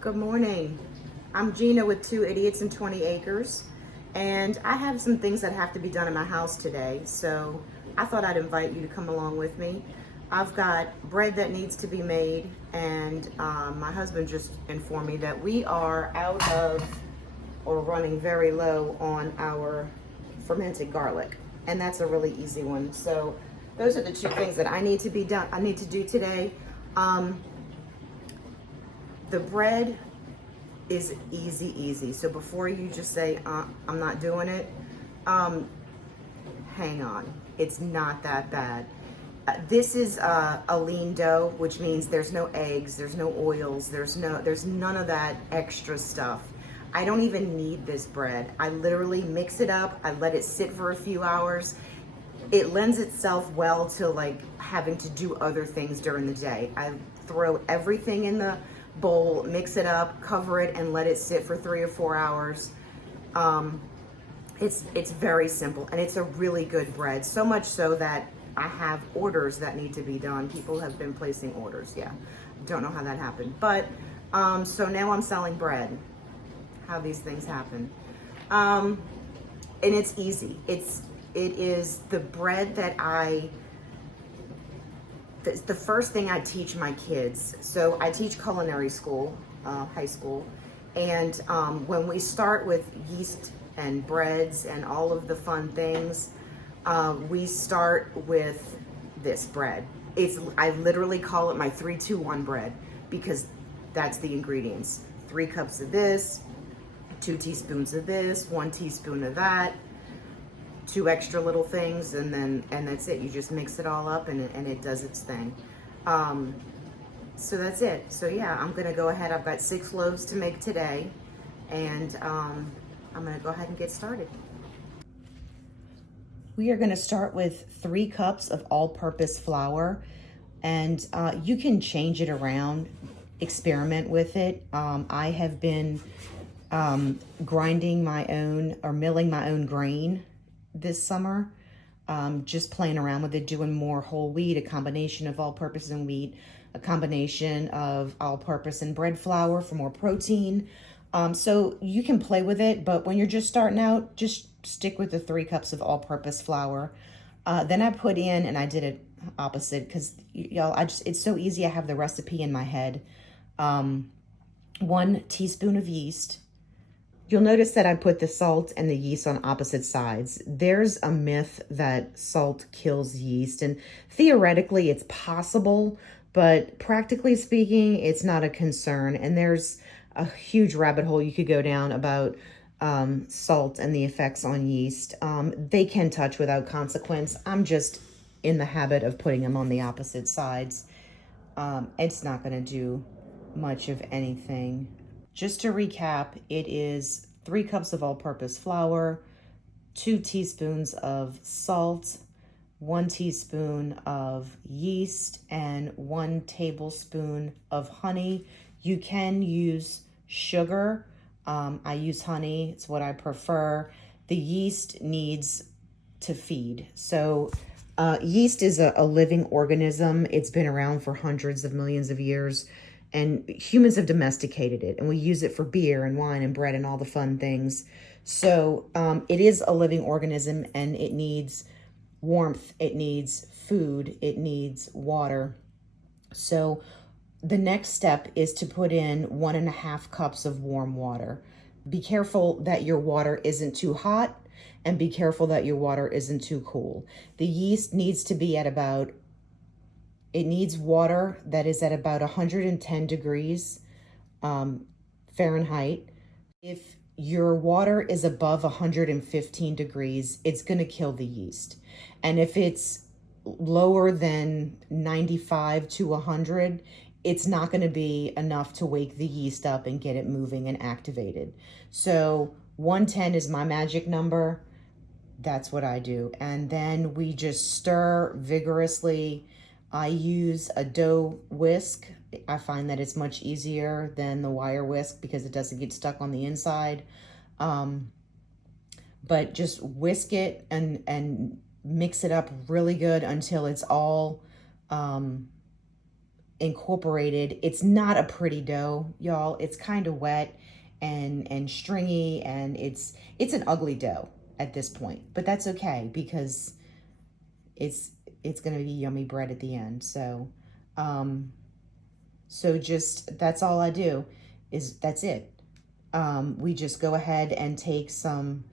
Good morning. I'm Gina with 2 Idiots and 20 Acres, and I have some things that have to be done in my house today, so I thought I'd invite you to come along with me. I've got bread that needs to be made, and my husband just informed me that we are out of or running very low on our fermented garlic, and that's a really easy one. So those are the two things that I need to do today. The bread is easy. So before you just say, I'm not doing it, hang on. It's not that bad. This is a lean dough, which means there's no eggs, there's no oils, there's none of that extra stuff. I don't even need this bread. I literally mix it up, I let it sit for a few hours. It lends itself well to like having to do other things during the day. I throw everything in the bowl, mix it up, cover it, and let it sit for 3 or 4 hours. It's very simple, and it's a really good bread. So much so that I have orders that need to be done. People have been placing orders. Yeah, don't know how that happened, but so now I'm selling bread. How these things happen, and it's easy. It is the bread that the first thing I teach my kids. So I teach culinary school, high school, and when we start with yeast and breads and all of the fun things, we start with this bread. I literally call it my 3-2-1 bread because that's the ingredients. 3 cups of this, 2 teaspoons of this, 1 teaspoon of that, 2 extra little things, and that's it. You just mix it all up and it does its thing. So that's it. So yeah, I'm gonna go ahead. I've got 6 loaves to make today, and I'm gonna go ahead and get started. We are gonna start with 3 cups of all-purpose flour, and you can change it around, experiment with it. I have been grinding my own or milling my own grain this summer, just playing around with it, doing more whole wheat, a combination of all-purpose and wheat, a combination of all-purpose and bread flour for more protein. So you can play with it, but when you're just starting out, just stick with the 3 cups of all-purpose flour. Then I put in, and I did it opposite because y'all, it's so easy. I have the recipe in my head. 1 teaspoon of yeast. You'll notice that I put the salt and the yeast on opposite sides. There's a myth that salt kills yeast, and theoretically it's possible, but practically speaking, it's not a concern. And there's a huge rabbit hole you could go down about salt and the effects on yeast. They can touch without consequence. I'm just in the habit of putting them on the opposite sides. It's not going to do much of anything. Just to recap, it is 3 cups of all-purpose flour, 2 teaspoons of salt, 1 teaspoon of yeast, and 1 tablespoon of honey. You can use sugar. I use honey. It's what I prefer. The yeast needs to feed. So yeast is a living organism. It's been around for hundreds of millions of years. And humans have domesticated it, and we use it for beer and wine and bread and all the fun things. So it is a living organism, and it needs warmth, it needs food, it needs water. So the next step is to put in 1.5 cups of warm water. Be careful that your water isn't too hot, and be careful that your water isn't too cool. The yeast needs to be at about It needs water that is at about 110 degrees Fahrenheit. If your water is above 115 degrees, it's going to kill the yeast. And if it's lower than 95 to 100, it's not going to be enough to wake the yeast up and get it moving and activated. So 110 is my magic number. That's what I do. And then we just stir vigorously. I use a dough whisk. I find that it's much easier than the wire whisk because it doesn't get stuck on the inside. But just whisk it and mix it up really good until it's all incorporated. It's not a pretty dough, y'all. It's kind of wet and stringy, and it's an ugly dough at this point, but that's okay because it's gonna be yummy bread at the end. So so just, that's all I do, is that's it. We just go ahead and take some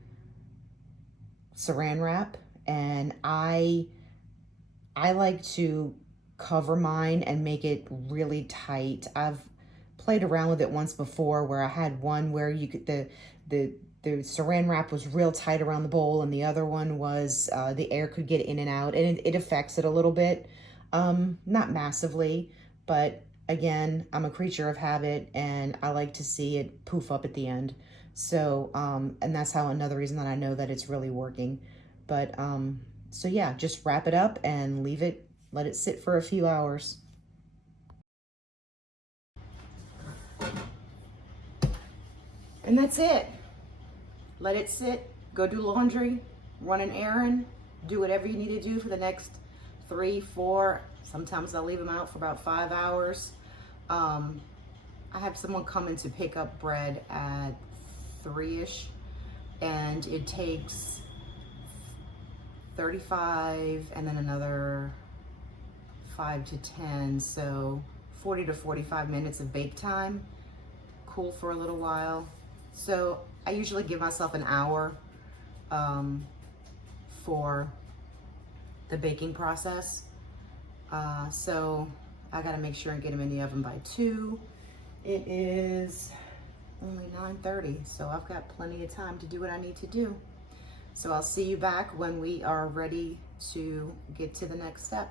saran wrap, and I like to cover mine and make it really tight. I've played around with it once before where I had one where you could, the saran wrap was real tight around the bowl, and the other one was the air could get in and out, and it affects it a little bit. Not massively, but again, I'm a creature of habit, and I like to see it poof up at the end. So, and that's how, another reason that I know that it's really working. But, so yeah, just wrap it up and leave it, let it sit for a few hours. And that's it. Let it sit, go do laundry, run an errand, do whatever you need to do for the next 3, 4, sometimes I'll leave them out for about 5 hours. I have someone coming to pick up bread at 3-ish, and it takes 35 and then another 5 to 10, so 40 to 45 minutes of bake time. Cool for a little while. So I usually give myself an hour for the baking process. So I gotta make sure and get them in the oven by 2. It is only 9:30, so I've got plenty of time to do what I need to do. So I'll see you back when we are ready to get to the next step.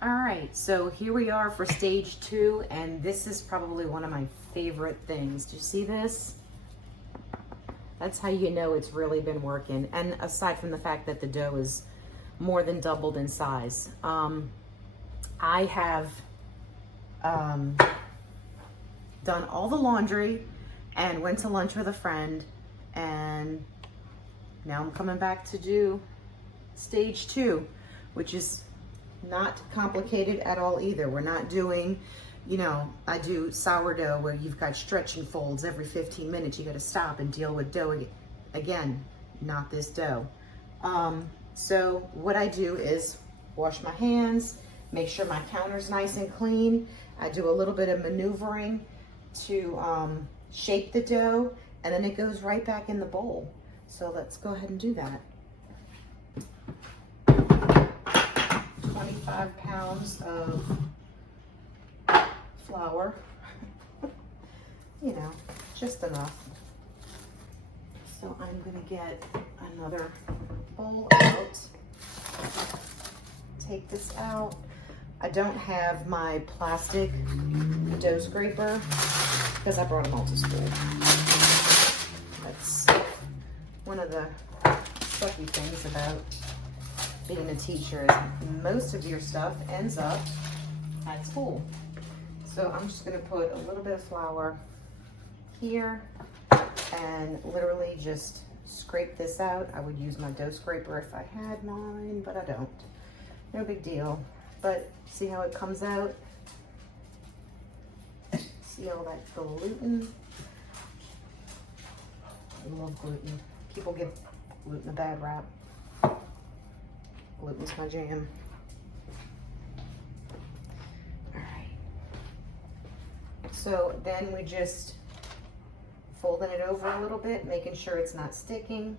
All right, so here we are for stage 2, and this is probably one of my favorite things. Do you see this? That's how you know it's really been working. And aside from the fact that the dough is more than doubled in size. I have done all the laundry and went to lunch with a friend, and now I'm coming back to do stage 2, which is not complicated at all either. We're not doing, you know, I do sourdough where you've got stretching folds every 15 minutes. You got to stop and deal with dough again. Not this dough. So what I do is wash my hands, make sure my counter's nice and clean. I do a little bit of maneuvering to shape the dough, and then it goes right back in the bowl. So let's go ahead and do that. 25 pounds of flour, you know, just enough. So I'm gonna get another bowl out, take this out. I don't have my plastic dough scraper because I brought them all to school. That's one of the sucky things about being a teacher, is most of your stuff ends up at school. So I'm just gonna put a little bit of flour here and literally just scrape this out. I would use my dough scraper if I had mine, but I don't. No big deal. But see how it comes out? See all that gluten? I love gluten. People give gluten a bad rap. Gluten's my jam. All right. So then we just folding it over a little bit, making sure it's not sticking.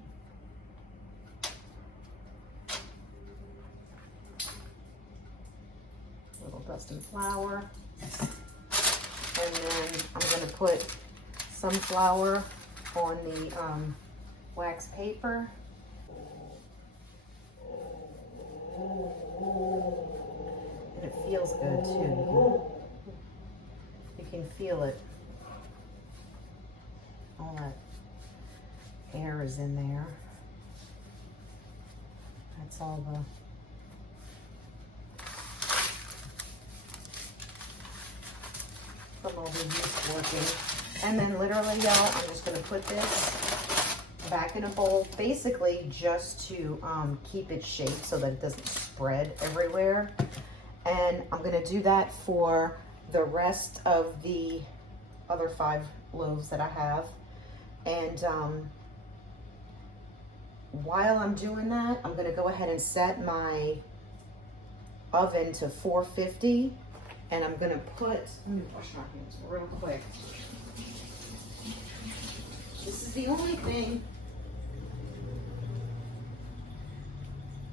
A little dust and flour. And then I'm gonna put some flour on the wax paper. And it feels good too. You can feel it. All that air is in there. That's all the from all the yeast working. And then literally, y'all, I'm just gonna put this back in a bowl, basically just to keep it shaped so that it doesn't spread everywhere. And I'm gonna do that for the rest of the other 5 loaves that I have. And while I'm doing that, I'm gonna go ahead and set my oven to 450, and I'm gonna put, let me wash my hands real quick. This is the only thing,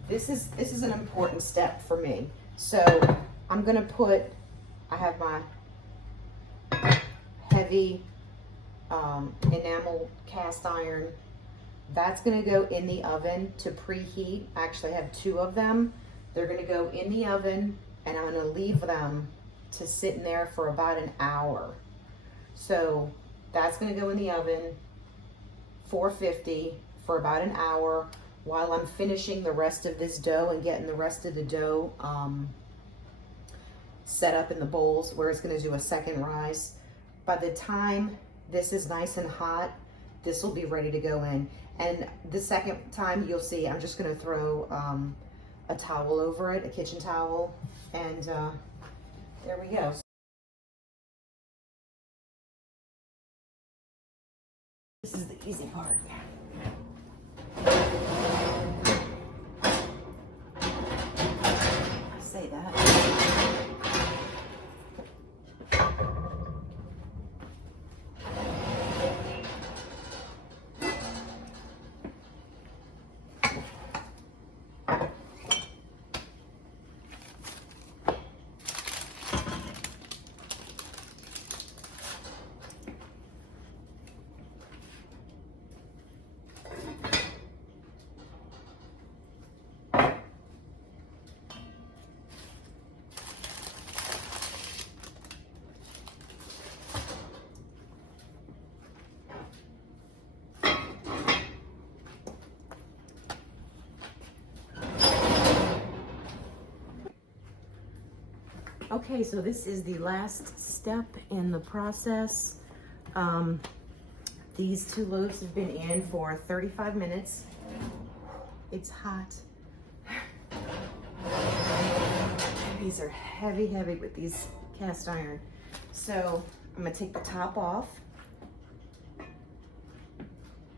this is an important step for me. So I'm gonna put, I have my heavy enamel cast iron. That's gonna go in the oven to preheat. I actually have 2 of them. They're gonna go in the oven, and I'm gonna leave them to sit in there for about an hour. So that's gonna go in the oven, 450, for about an hour while I'm finishing the rest of this dough and getting the rest of the dough set up in the bowls where it's gonna do a second rise. By the time this is nice and hot, this will be ready to go in. And the second time, you'll see, I'm just gonna throw a towel over it, a kitchen towel, and there we go. This is the easy part. I say that. Okay, so this is the last step in the process. These 2 loaves have been in for 35 minutes. It's hot. These are heavy, heavy with these cast iron. So I'm gonna take the top off.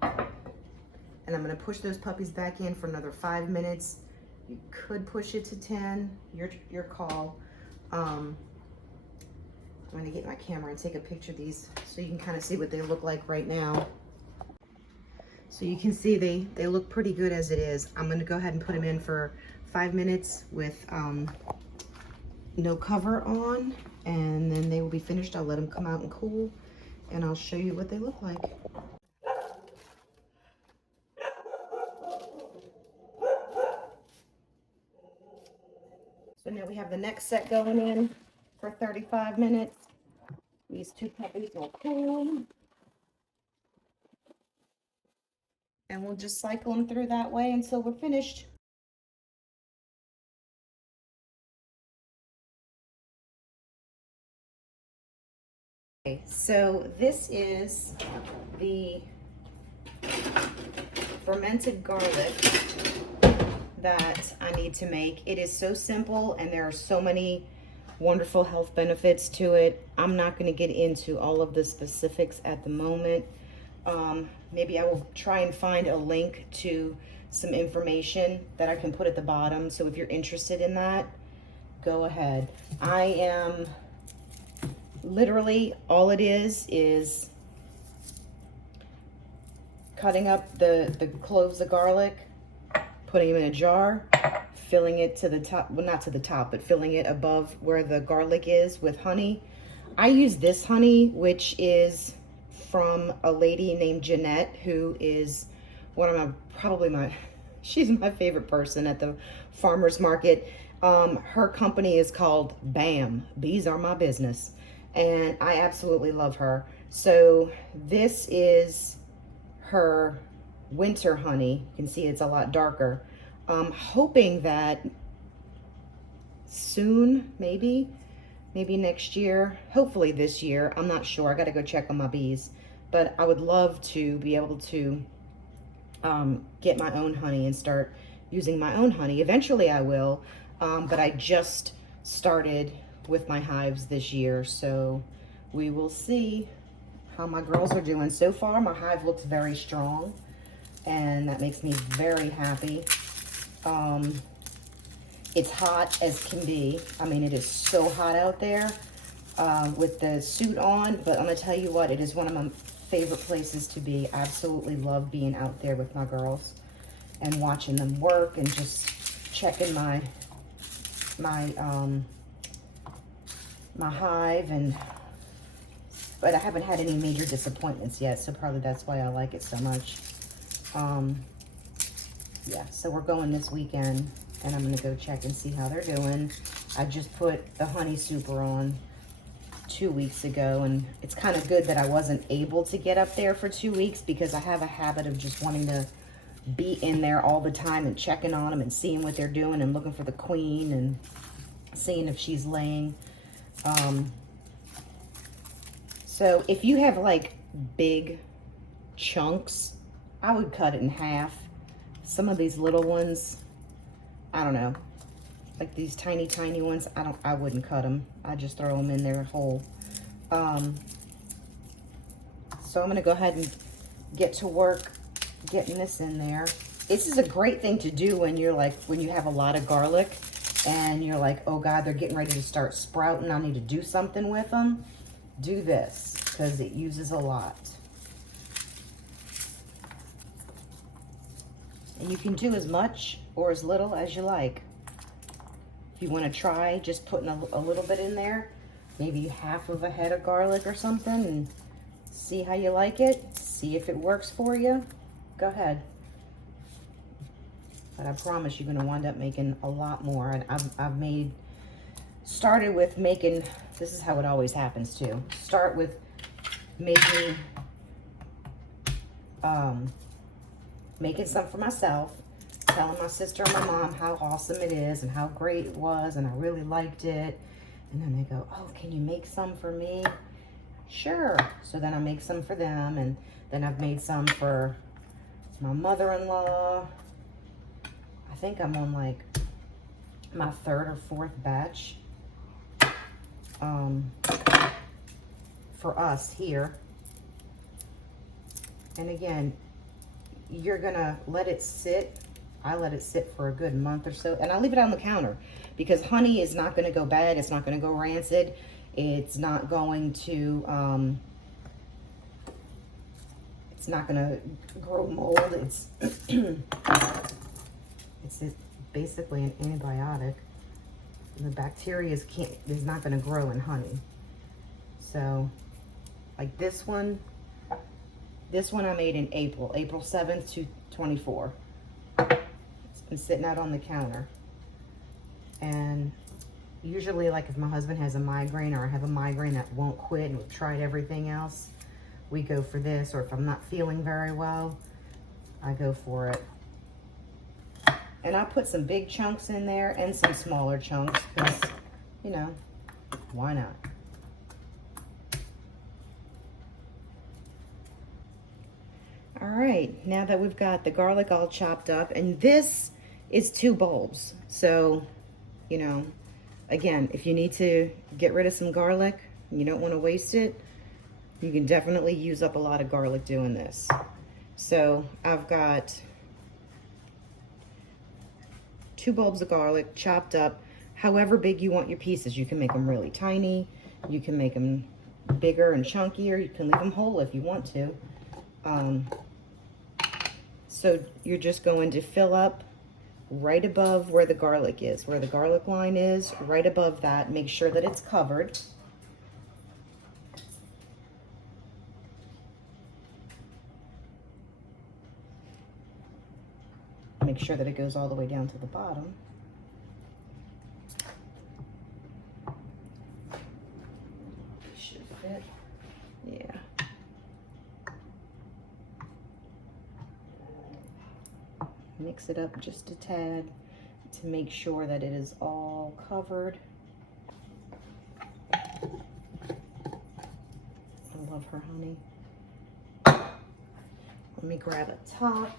And I'm gonna push those puppies back in for another 5 minutes. You could push it to 10, your call. I'm gonna get my camera and take a picture of these so you can kind of see what they look like right now. So you can see they look pretty good as it is. I'm gonna go ahead and put them in for 5 minutes with no cover on, and then they will be finished. I'll let them come out and cool, and I'll show you what they look like. So now we have the next set going in for 35 minutes. These 2 puppies will cool. And we'll just cycle them through that way until we're finished. Okay, so this is the fermented garlic that I need to make. It is so simple, and there are so many wonderful health benefits to it. I'm not going to get into all of the specifics at the moment. Maybe I will try and find a link to some information that I can put at the bottom. So if you're interested in that, go ahead. I am literally, all it is cutting up the cloves of garlic, putting them in a jar, filling it to the top, well, not to the top, but filling it above where the garlic is with honey. I use this honey, which is from a lady named Jeanette, who is one of she's my favorite person at the farmer's market. Her company is called BAM, Bees Are My Business, and I absolutely love her. So this is her winter honey. You can see it's a lot darker. I'm hoping that soon, maybe, maybe next year, hopefully this year. I'm not sure. I got to go check on my bees. But I would love to be able to get my own honey and start using my own honey. Eventually I will, but I just started with my hives this year, so we will see how my girls are doing. So far, my hive looks very strong, and that makes me very happy. It's hot as can be. I mean, it is so hot out there with the suit on, but I'm gonna tell you what, it is one of my favorite places to be. I absolutely love being out there with my girls and watching them work and just checking my hive, but I haven't had any major disappointments yet, so probably that's why I like it so much. Yeah, so we're going this weekend, and I'm gonna go check and see how they're doing. I just put the honey super on 2 weeks ago, and it's kind of good that I wasn't able to get up there for 2 weeks, because I have a habit of just wanting to be in there all the time and checking on them and seeing what they're doing and looking for the queen and seeing if she's laying. So if you have like big chunks, I would cut it in half. Some of these little ones, I don't know, like these tiny ones, I wouldn't cut them. I just throw them in there whole. So I'm gonna go ahead and get to work getting this in there. This is a great thing to do when you're like, when you have a lot of garlic and you're like, oh God, they're getting ready to start sprouting. I need to do something with them. Do this, because it uses a lot. And you can do as much or as little as you like. If you want to try just putting a little bit in there, maybe half of a head of garlic or something, and see how you like it, see if it works for you, go ahead. But I promise you're going to wind up making a lot more. And I've started with making, this is how it always happens too. Start with making some for myself, telling my sister and my mom how awesome it is and how great it was and I really liked it. And then they go, oh, can you make some for me? Sure. So then I make some for them, and then I've made some for my mother-in-law. I think I'm on like my 3rd or 4th batch for us here. And again, you're gonna let it sit. I let it sit for a good month or so, and I leave it on the counter, because honey is not gonna go bad. It's not gonna go rancid. It's not going to, it's not gonna grow mold. It's, it's basically an antibiotic. The bacteria is not gonna grow in honey. So, like this one I made in April 7th to 24. It's been sitting out on the counter. And usually, like if my husband has a migraine or I have a migraine that won't quit and we've tried everything else, we go for this. Or if I'm not feeling very well, I go for it. And I put some big chunks in there and some smaller chunks because, you know, why not? All right, now that we've got the garlic all chopped up, and this is 2 bulbs. So, you know, again, if you need to get rid of some garlic, you don't want to waste it, you can definitely use up a lot of garlic doing this. So I've got 2 bulbs of garlic chopped up, however big you want your pieces. You can make them really tiny, you can make them bigger and chunkier, you can leave them whole if you want to. So you're just going to fill up right above where the garlic is, where the garlic line is, right above that. Make sure that it's covered. Make sure that it goes all the way down to the bottom. Should fit. Yeah. Mix it up just a tad to make sure that it is all covered. love her honey. Let me grab a top.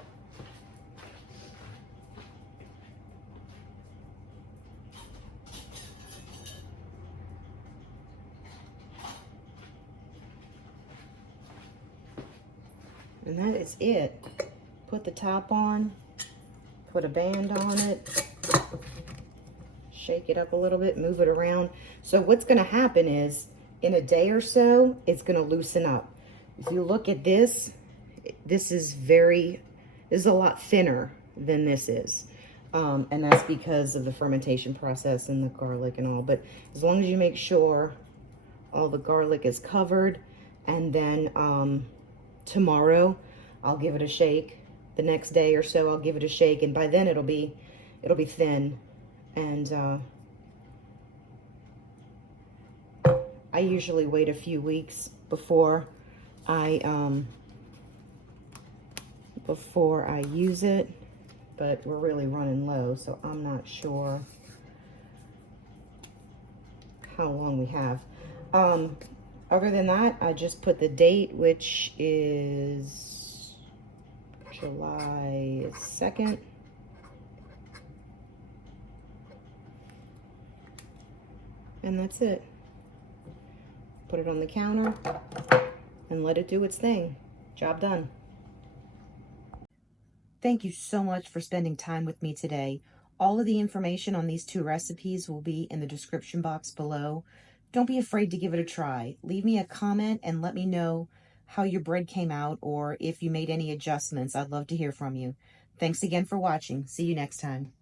And that is it. Put the top on, put a band on it, shake it up a little bit, move it around. So what's gonna happen is, in a day or so, it's gonna loosen up. If you look at this, this is a lot thinner than this is. And that's because of the fermentation process and the garlic and all. But as long as you make sure all the garlic is covered, and then tomorrow I'll give it a shake. The next day or so I'll give it a shake, and by then it'll be thin. And I usually wait a few weeks before I use it, but we're really running low, so I'm not sure how long we have. Other than that, I just put the date, which is July 2nd. And that's it. Put it on the counter and let it do its thing. Job done. Thank you so much for spending time with me today. All of the information on these two recipes will be in the description box below. Don't be afraid to give it a try. Leave me a comment and let me know how your bread came out, or if you made any adjustments. I'd love to hear from you. Thanks again for watching. See you next time.